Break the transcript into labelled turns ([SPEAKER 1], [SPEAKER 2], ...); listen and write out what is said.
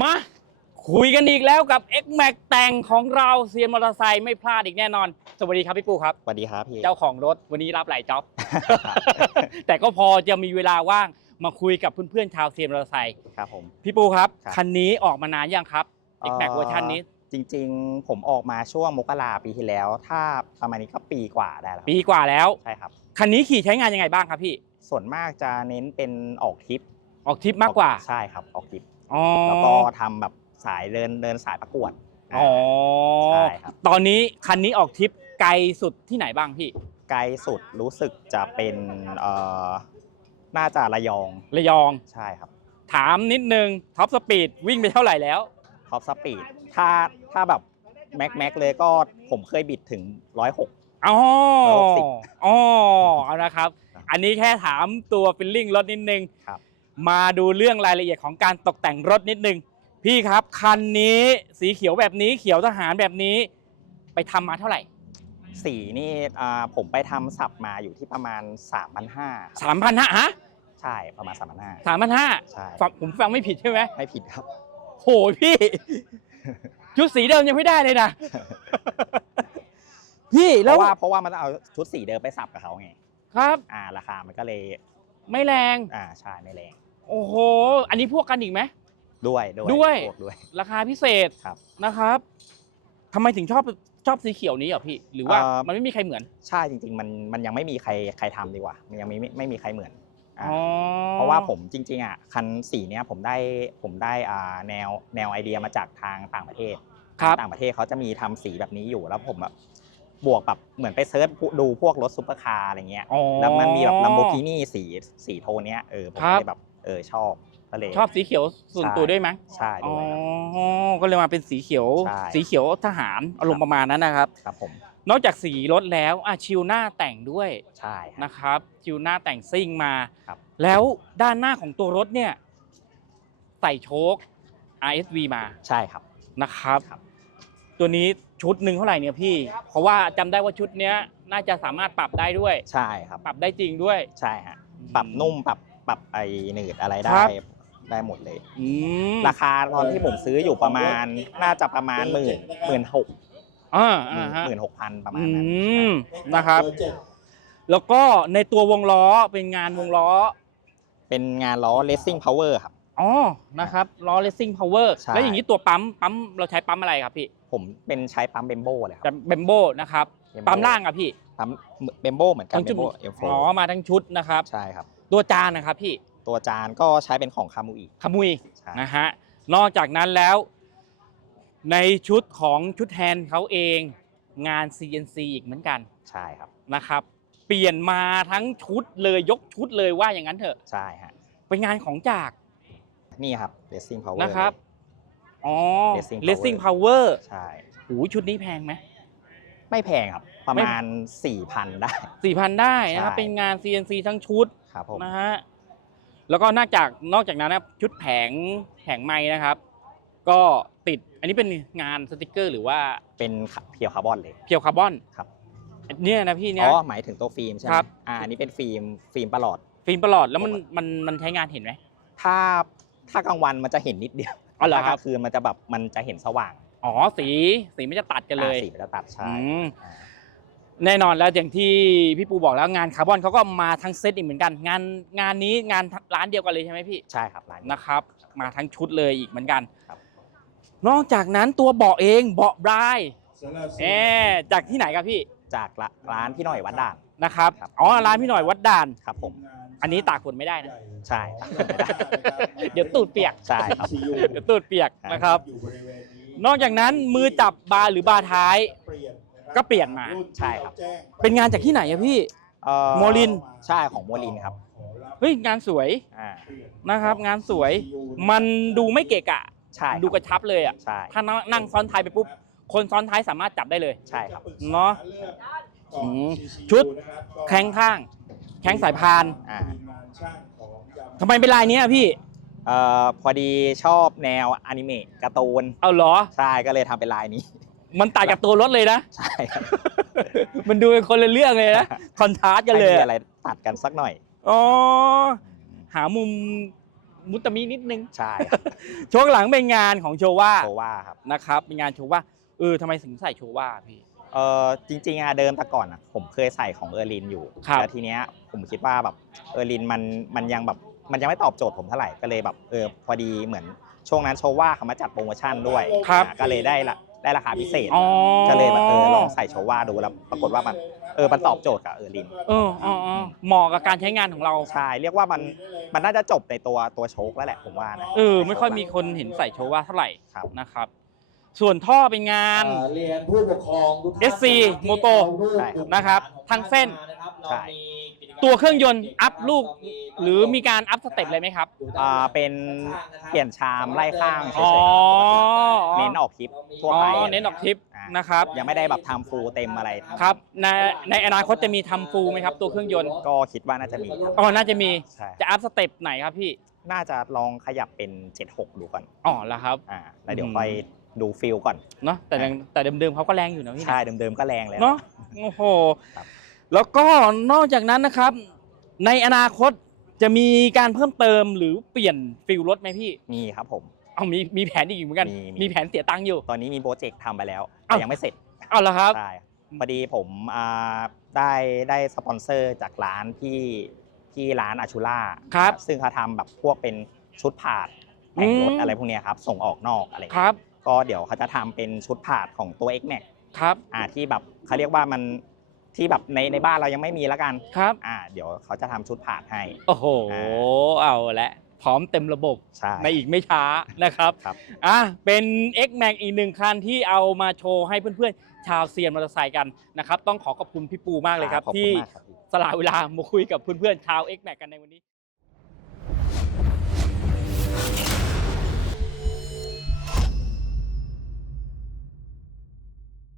[SPEAKER 1] มาคุยกันอีกแล้วกับ X Max แต่งของเราเซียนมอเตอร์ไซค์ไม่พลาดอีกแน่นอน สวัสดีครับพี่ปูครับ
[SPEAKER 2] สวัสดีครับพี่
[SPEAKER 1] เจ้าของรถวันนี้รับหลายจ็อบ แต่ก็พอจะมีเวลาว่างมาคุยกับเพื่อนๆชาวเซียนมอเตอร์ไซค์
[SPEAKER 2] ครับผม
[SPEAKER 1] พี่ปูครับ
[SPEAKER 2] ครับ
[SPEAKER 1] คันนี้ออกมานานยังครับ X Max
[SPEAKER 2] เอ่อ
[SPEAKER 1] เวอร์ชันนี้
[SPEAKER 2] จริงๆ ผมออกมาช่วงมกราปีที่แล้ว ถ้าประมาณนี้ก็ปีกว่าได้แล้ว
[SPEAKER 1] ปีกว่าแล้ว
[SPEAKER 2] ใช่ครับ
[SPEAKER 1] คันนี้ขี่ใช้งานยังไงบ้างครับพี่
[SPEAKER 2] ส่วนมากจะเน้นเป็นออกทริป
[SPEAKER 1] ออกทริปมากกว่า
[SPEAKER 2] ใช่ครับออกทริป
[SPEAKER 1] อ๋อ
[SPEAKER 2] แล้วก็ทำแบบสายเดินเดินสายประกวด
[SPEAKER 1] อ๋อ
[SPEAKER 2] ใช่ครับ
[SPEAKER 1] ตอนนี้คันนี้ออกทริปไกลสุดที่ไหนบ้างพี่
[SPEAKER 2] ไกลสุดรู้สึกจะเป็นเอ่อน่าจะระยอง
[SPEAKER 1] ระยอง
[SPEAKER 2] ใช่ครับ
[SPEAKER 1] ถามนิดนึงท็อปสปีดวิ่งไปเท่าไหร่แล้ว
[SPEAKER 2] ท็อปสปีดถ้าถ้าแบบแม็กแม็กเลยก็ผมเคยบิดถึง106
[SPEAKER 1] อ๋อ
[SPEAKER 2] ร้อยหกสิบ
[SPEAKER 1] อ๋อ เอานะครับ
[SPEAKER 2] ครับ
[SPEAKER 1] อันนี้แค่ถามตัวฟิลลิ่งรถนิดนึง
[SPEAKER 2] ครับ
[SPEAKER 1] มาดูเรื่องรายละเอียดของการตกแต่งรถนิดนึง พี่ครับคันนี้สีเขียวแบบนี้เขียวทหารแบบนี้ ไปทำมาเท่าไหร่
[SPEAKER 2] สีนี่อ่าผมไปทำสับมาอยู่ที่ประมาณ 3,500
[SPEAKER 1] สามพันห้าฮะ
[SPEAKER 2] ใช่ประมาณ 3,500
[SPEAKER 1] สามพันห้า
[SPEAKER 2] ใช่
[SPEAKER 1] ผมฟังไม่ผิดใช่ไหม
[SPEAKER 2] ไม่ผิดครับ
[SPEAKER 1] โหพี่ ชุดสีเดิมยังไม่ได้เลยนะ พี่
[SPEAKER 2] เพ
[SPEAKER 1] แล้ว
[SPEAKER 2] ราะว่าเพราะว่ามันเอาชุดสีเดิมไปสับกับเขาไง
[SPEAKER 1] ครับ
[SPEAKER 2] อ่าราคามันก็เลย
[SPEAKER 1] ไม่แรง
[SPEAKER 2] อ่าใช่ไม่แรง
[SPEAKER 1] โอ้โห อันนี้พวกกันอีกไหม
[SPEAKER 2] ด้วยด้วย
[SPEAKER 1] ด้วย
[SPEAKER 2] โคตรด้วย
[SPEAKER 1] ราคาพิเศษ
[SPEAKER 2] ครับ
[SPEAKER 1] นะครับทำไมถึงชอบชอบสีเขียวนี้อะพี่ หรือว่า
[SPEAKER 2] เอ่อ
[SPEAKER 1] มันไม่มีใครเหมือน
[SPEAKER 2] ใช่จริง ๆ มันมันยังไม่มีใครใครทำดีกว่า มันยังไม่ไม่ไม่มีใครเหมือนอ่า
[SPEAKER 1] อ๋อ
[SPEAKER 2] เพราะว่าผมจริงๆอะคันสีเนี้ยผมได้ผมได้อ่าแนวแนวไอเดียมาจากทางต่างประเทศ
[SPEAKER 1] ครับ
[SPEAKER 2] ต่างประเทศเขาจะมีทำสีแบบนี้อยู่แล้วผมแบบบวกแบบเหมือนไปเซิร์ชดูพวกรถซุปเปอร์คาร์อะไรเงี้ย
[SPEAKER 1] อ๋อ
[SPEAKER 2] แล้วมันมีแบบลัมโบกินี่สีสีโทนเนี้ยเออผม
[SPEAKER 1] ครับ
[SPEAKER 2] ก็เลยแบบ เออชอบก็เลย
[SPEAKER 1] ชอบสีเขียวส่วน
[SPEAKER 2] ใช่
[SPEAKER 1] ตัวด้วยไหม
[SPEAKER 2] ใช่
[SPEAKER 1] อ๋
[SPEAKER 2] ด้
[SPEAKER 1] อ
[SPEAKER 2] วยครับ
[SPEAKER 1] ก็เลยมาเป็นสีเขียว
[SPEAKER 2] ใช่
[SPEAKER 1] สีเขียวทหารอารมณ์ประมาณนั้นนะครับ
[SPEAKER 2] ครับผม
[SPEAKER 1] นอกจากสีรถแล้วอะชิวหน้าแต่งด้วย
[SPEAKER 2] ใช่ครับ
[SPEAKER 1] นะครับ ชิวหน้าแต่งซิ่งมา
[SPEAKER 2] ครับ
[SPEAKER 1] แล้วด้านหน้าของตัวรถเนี่ยใส่โชค RSV มา
[SPEAKER 2] ใช่ครับ
[SPEAKER 1] นะครับ
[SPEAKER 2] ครับ
[SPEAKER 1] ตัวนี้ชุดหนึ่งเท่าไหร่เนี่ยพี่ เพราะว่าจำได้ว่าชุดเนี้ยน่าจะสามารถปรับได้ด้วย
[SPEAKER 2] ใช่ครับ
[SPEAKER 1] ปรับได้จริงด้วย
[SPEAKER 2] ใช่ฮะปรับนุ่มปรับ ปรับไอหนืดอะไร
[SPEAKER 1] ค
[SPEAKER 2] ได้
[SPEAKER 1] รับ
[SPEAKER 2] ได้หมดเลย
[SPEAKER 1] อืม
[SPEAKER 2] ราคาตอนที่ผมซื้ออยู่ประมาณ น่าจะประมาณหมื่นหมื่นหก
[SPEAKER 1] อ่าอ่าฮะ
[SPEAKER 2] หมื่นหกพันประมา
[SPEAKER 1] อื
[SPEAKER 2] ณนั้น
[SPEAKER 1] มนะครับ แล้วก็ในตัววงล้อเป็นงานวงล้อ
[SPEAKER 2] เป็นงานล้อ racing power ครับ
[SPEAKER 1] อ๋อนะครับล้อ racing power
[SPEAKER 2] ใช่
[SPEAKER 1] แล้วอย่างนี้ตัวปั๊มปั๊มเราใช้ปั๊มอะไรครับพี่
[SPEAKER 2] ผมเป็นใช้ปั๊มเบมโบเลยครับ
[SPEAKER 1] เบมโบนะครับ
[SPEAKER 2] Bembo
[SPEAKER 1] ปั๊มล่างอะพี่
[SPEAKER 2] ปั๊มเบมโบเหมือนกัน
[SPEAKER 1] ทั้ง
[SPEAKER 2] เบ
[SPEAKER 1] ชุด
[SPEAKER 2] มโบเอลโฟ
[SPEAKER 1] อ๋อมาทั้งชุดนะครับ
[SPEAKER 2] ใช่ครับ
[SPEAKER 1] ตัวจานนะครับพี่
[SPEAKER 2] ตัวจานก็ใช้เป็นของคามูอิ
[SPEAKER 1] ขมุย
[SPEAKER 2] ใช่
[SPEAKER 1] นะฮะนอกจากนั้นแล้ว ในชุดของชุดแทนเขาเองงาน CNC อีกเหมือนกัน
[SPEAKER 2] ใช่ครับ
[SPEAKER 1] นะครับ เปลี่ยนมาทั้งชุดเลยยกชุดเลยว่าอย่างนั้นเถอะ
[SPEAKER 2] ใช่ฮะ
[SPEAKER 1] เป็นงานของจาก
[SPEAKER 2] นี่ครับ racing power
[SPEAKER 1] นะครับอ๋อ
[SPEAKER 2] Racing Power
[SPEAKER 1] Racing Power
[SPEAKER 2] ใช่
[SPEAKER 1] หูชุดนี้แพงไหม
[SPEAKER 2] ไม่แพงครับ ประมาณ 4,000 ได้
[SPEAKER 1] สี่พันได้นะครับ
[SPEAKER 2] ใช่
[SPEAKER 1] เป็นงาน CNC ทั้งชุด
[SPEAKER 2] ครับผม
[SPEAKER 1] นะฮะแล้วก็นอกจากนอกจากนั้นนะชุดแผงแผงไม้นะครับ ก็ติดอันนี้เป็นงานสติกเกอร์ หรือว่า
[SPEAKER 2] เป็นเพียวคาร์บอนเลย
[SPEAKER 1] เพียวคาร์บอน
[SPEAKER 2] ครับ
[SPEAKER 1] เนี่ยนะพี่เนี่
[SPEAKER 2] อ๋
[SPEAKER 1] ย
[SPEAKER 2] อหมายถึงตัวฟิล์มใช่ไหม
[SPEAKER 1] ครับ
[SPEAKER 2] อ่าอันนี้เป็นฟิล์มฟิล์มประหลอด
[SPEAKER 1] ฟิล์มประหลอดแล้วมันมันมันใช้งานเห็นไหม
[SPEAKER 2] ถ้าถ้ากลางวันมันจะเห็นนิดเดียว
[SPEAKER 1] อ๋อเหรอ
[SPEAKER 2] ถ้าก
[SPEAKER 1] ครั
[SPEAKER 2] ลา
[SPEAKER 1] บ
[SPEAKER 2] งคืนมันจะแบบมันจะเห็นสว่าง
[SPEAKER 1] อ๋อสีสีมันจะตัดกันเลย
[SPEAKER 2] อ่าสีมันจะตัดใช่
[SPEAKER 1] อืม
[SPEAKER 2] อ่า
[SPEAKER 1] แน่นอนแล้วอย่างที่พี่ปูบอกแล้วงานคาร์บอนเขาก็มาทั้งเซตอีกเหมือนกัน งานงานนี้งานร้านเดียวกันเลยใช่ไหมพี่
[SPEAKER 2] ใช่ครับร้านนี้
[SPEAKER 1] นะครับ มาทั้งชุดเลยอีกเหมือนกัน
[SPEAKER 2] ครับ
[SPEAKER 1] นอกจากนั้นตัวเบาะเองเบาะบราย
[SPEAKER 3] เอ
[SPEAKER 1] เออจากที่ไหนครับพี่
[SPEAKER 2] จากละร้านพี่หน่อยวัดด่าน
[SPEAKER 1] นะครับ
[SPEAKER 2] ครับ
[SPEAKER 1] อ๋อร้านพี่หน่อยวัดด่าน
[SPEAKER 2] ครับ ผม
[SPEAKER 1] อันนี้ตากฝนไม่ได้นะ
[SPEAKER 2] ใช่
[SPEAKER 1] เดี๋ยวตูดเปียก
[SPEAKER 2] ใช่ครับ
[SPEAKER 1] เดี๋ยวตูดเปียกนะครับ
[SPEAKER 3] อยู่บริเวณ นี้
[SPEAKER 1] นอกจากนั้นมือจับบาร์หรือบาร์ท้าย
[SPEAKER 3] เปลี่ยนนะครับ
[SPEAKER 1] ก็เปลี่ยนมา
[SPEAKER 2] ใช่ครับ
[SPEAKER 3] แจ้งไเป็
[SPEAKER 1] นงานจากที่ไหนอะพี่
[SPEAKER 2] เอ่อ
[SPEAKER 1] โมลิน
[SPEAKER 2] ใช่ของโมลินครับ
[SPEAKER 3] ขอรับ
[SPEAKER 1] เฮ้ยงานสวย
[SPEAKER 2] อ่า
[SPEAKER 3] เปลี่ย
[SPEAKER 1] นะครับ งานสวย มันดูไม่เกะกะ
[SPEAKER 2] ใช่คบ
[SPEAKER 1] ดูกระชับเลยอะ
[SPEAKER 2] ใช่
[SPEAKER 1] ถ้านั่งซ้อนท้ายไปปุ๊บ คนซ้อนท้ายสามารถจับได้เลย
[SPEAKER 2] ใช่ครับ
[SPEAKER 1] เนาะ
[SPEAKER 3] ก่อน
[SPEAKER 1] อืม
[SPEAKER 3] CCU
[SPEAKER 1] ชุด
[SPEAKER 3] นะครับก็
[SPEAKER 1] แข้งข้าง แข้งสายพาน
[SPEAKER 2] อ่า
[SPEAKER 3] ทีมงานช่างของยามา
[SPEAKER 1] ทำไมเป็นลายเนี้ยพี่
[SPEAKER 2] เอ่อพอดีชอบแนวอนิเมะการ์ตูน
[SPEAKER 1] เอาเหรอ
[SPEAKER 2] ใช่ก็เลยทำเป็นลายนี้
[SPEAKER 1] มันต่างกับตัวรถเลยนะ
[SPEAKER 2] ใช่ครับ
[SPEAKER 1] มันดูเป็นคนละเรื่องเลยนะคอนทราสต์กันเลย
[SPEAKER 2] ไม่มี
[SPEAKER 1] อะ
[SPEAKER 2] อะไรตัดกันสักหน่อย
[SPEAKER 1] อ๋อหามุมมุตมินิดนึง
[SPEAKER 2] ใช่ครับ
[SPEAKER 1] ช่วงหลังเป็นงานของโชว่า
[SPEAKER 2] โชว่าครับ
[SPEAKER 1] นะครับเป็นงานโชว่าเออทำไมถึงใส่โชว่าพี่
[SPEAKER 2] เออจริงๆอะเดิมแต่ก่อนอะผมเคยใส่ของเออร์ลินอยู่
[SPEAKER 1] ครับ
[SPEAKER 2] แล้วทีเนี้ยผมคิดว่าแบบเออร์ลินมันมันยังแบบ มันยังไม่ตอบโจทย์ผมเท่าไหร่ก็เลยแบบเออพอดีเหมือนช่วงนั้นโชว่าเขามาจัดโปรโมชั่นด้วย
[SPEAKER 1] ครับ
[SPEAKER 2] อะก็เลยได้ละได้ราคาพิเศษ
[SPEAKER 1] อ๋อ
[SPEAKER 2] ก็เลยแบบเออลองใส่โชว่าดูแล้วปรากฏว่ามันเออมันตอบโจทย์กับเออร์ลิน
[SPEAKER 1] เอออ๋ออ๋อเหมาะกับการใช้งานของเรา
[SPEAKER 2] ใช่เรียกว่ามันมันน่าจะจบในตัวตัวโชคแล้วแหละผมว่านะ
[SPEAKER 1] เออ ไม่ค่อยมีคนเห็นใส่โชว่าเท่าไหร่
[SPEAKER 2] ครับ
[SPEAKER 1] นะครับ ส่วนท่อเป็นงาน
[SPEAKER 3] อ่าเรียนผู้ปกครองทุกท่าน
[SPEAKER 1] SC โมโต
[SPEAKER 2] ใช่ครับ
[SPEAKER 1] นะครับทั้งเส้น
[SPEAKER 2] ใช่
[SPEAKER 1] ตัวเครื่องยนต์อัพลูก หรือมีการอัพสเต็ปอะไรไหมครับ
[SPEAKER 2] อ่าเป็นเปลี่ยนชามไล่ข้างเฉ
[SPEAKER 1] อ๋อย
[SPEAKER 2] ๆเน้นออกคลิปทั่ว
[SPEAKER 1] อ๋อ
[SPEAKER 2] ไป
[SPEAKER 1] เน้นออกทริป
[SPEAKER 2] อ่า
[SPEAKER 1] นะครับ
[SPEAKER 2] ยังไม่ได้แบบทำฟูลเต็มอะไร
[SPEAKER 1] ครับในในอนาคตจะมีทำฟูลไหมครับ ตัวเครื่องยนต์
[SPEAKER 2] ก็คิดว่าน่าจะมีครับ
[SPEAKER 1] อ๋อน่าจะมี
[SPEAKER 2] ใช่
[SPEAKER 1] จะอัพสเต็ปไหนครับพี่
[SPEAKER 2] น่าจะลองขยับเป็น 76 ดูก่อน
[SPEAKER 1] อ๋อแล้วครับ
[SPEAKER 2] อ่าแล้วเดี๋ยว
[SPEAKER 1] อืม
[SPEAKER 2] ค่อย ดูฟิลก่อน
[SPEAKER 1] เนาะแต่ยังแต่เดิมๆเขาก็แรงอยู่นะพี่นะ
[SPEAKER 2] ใช่เดิมๆก็แรงแล้ว
[SPEAKER 1] เนาะโอ้โห
[SPEAKER 2] ครับ
[SPEAKER 1] แล้วก็นอกจากนั้นนะครับ ในอนาคตจะมีการเพิ่มเติมหรือเปลี่ยนฟิลรถไหมพี่
[SPEAKER 2] มีครับผม
[SPEAKER 1] เอามีมีแผนอีกเหมือนกัน
[SPEAKER 2] มีมี
[SPEAKER 1] มีแผนเสียตังค์อยู่
[SPEAKER 2] ตอนนี้มีโปรเจกต์ทำไปแล้ว
[SPEAKER 1] อ้าว
[SPEAKER 2] แต่ยังไม่เสร็จ
[SPEAKER 1] เอาละครับ
[SPEAKER 2] ใช่พอดีผมอ่าได้ได้สปอนเซอร์จากร้านที่ที่ร้านอาชูล่า
[SPEAKER 1] ครับ
[SPEAKER 2] ซึ่งเขาทำแบบพวกเป็นชุดผาดแต่งรถ
[SPEAKER 1] อืม
[SPEAKER 2] อะไรพวกเนี้ยครับ ส่งออกนอกอะไร
[SPEAKER 1] ครับ
[SPEAKER 2] ก็เดี๋ยวเขาจะทำเป็นชุดผาดของตัว X Max
[SPEAKER 1] ครับ
[SPEAKER 2] อ่าที่แบบเขาเรียกว่ามันที่แบบในในบ้านเรายังไม่มีแล้วกัน
[SPEAKER 1] ครับ
[SPEAKER 2] อ่าเดี๋ยวเขาจะทำชุดผาดให้
[SPEAKER 1] โอ้โห
[SPEAKER 2] อ่า
[SPEAKER 1] เอาละพร้อมเต็มระบบ
[SPEAKER 2] ใช่
[SPEAKER 1] ในอีกไม่ช้านะครับ
[SPEAKER 2] ครับ
[SPEAKER 1] อะ เป็น X Max อีกหนึ่งคันที่เอามาโชว์ให้เพื่อนๆ ชาวเซียนมอเตอร์ไซค์กันนะครับ ต้องขอขอบคุณพี่ปูมากเลยครับ
[SPEAKER 2] ขอบณ
[SPEAKER 1] ที่
[SPEAKER 2] มากครับ
[SPEAKER 1] สละเวลามาคุยกับเพื่อนๆ ชาว X Max กันในวันนี้